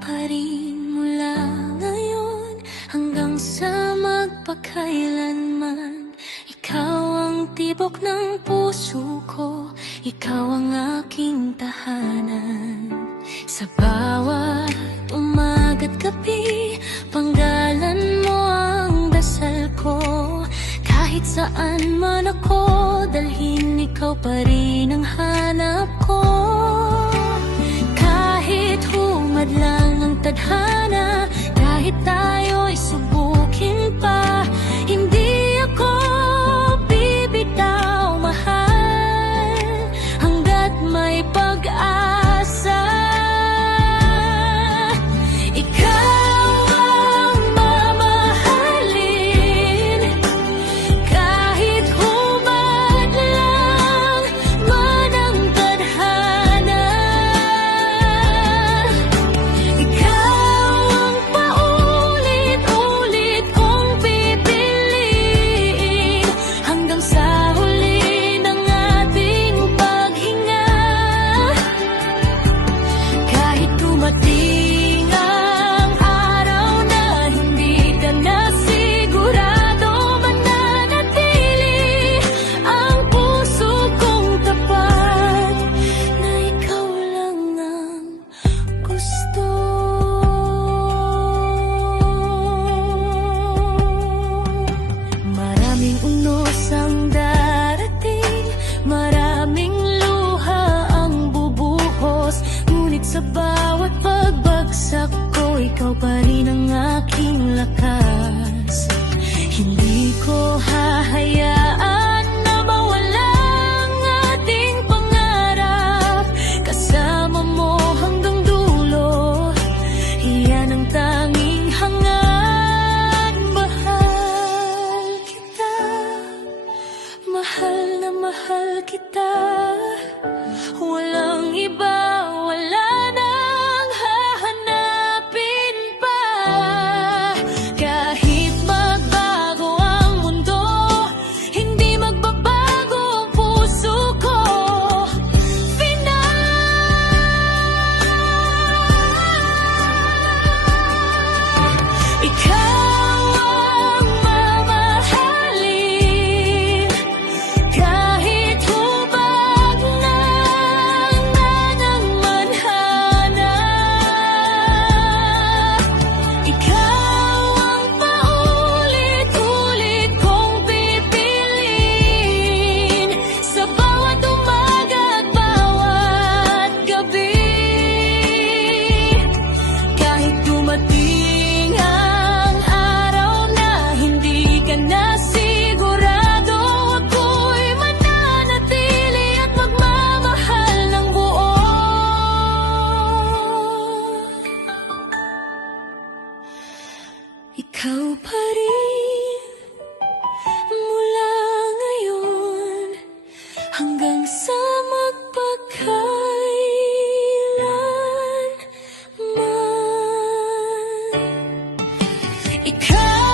pa rin mula ngayon hanggang sa magpakailanman. Ikaw ang tibok ng puso ko, ikaw ang aking tahanan. Sa bawat umaga't gabi, panggalan mo ang dasal ko. Kahit saan man ako dalhin, ikaw pa rin ang hanap ko. Kahit humad lang ang tadhana, kahit tayo'y subukin pa, hindi ako bibitaw, mahal, hanggat may pag-asa. Ikaw ang mamahalin, kahit humad lang man ang tadhana. Ikaw ang paulit-ulit kong pipiliin hanggang sa huli ng ating paghinga. Kahit dumating ang araw na hindi ka na sigurado, mananatili ang puso kong tapat na ikaw lang ang gusto. Maraming unos ang darating, maraming luha ang bubuhos, ngunit sa bawat pagbagsak ko, ikaw pa rin ang aking lakas. Hindi ko hahayaan na mawala ang ating pangarap. Kasama mo hanggang dulo, iyan ang tanging hangad. Mahal na mahal kita, walang iba, wala nang hahanapin pa. Kahit magbago ang mundo, hindi magbabago ang puso ko. Ikaw ang mamahalin, kahit hubag lang ang manhana. Ikaw ang paulit-ulit kong pipiliin sa bawat umaga at bawat gabi. Kahit dumating ang araw na hindi ka na sigurado, ako'y mananatili at magmamahal ng buo. Ikaw pa rin mula ngayon hanggang sa magpakailanman. Ikaw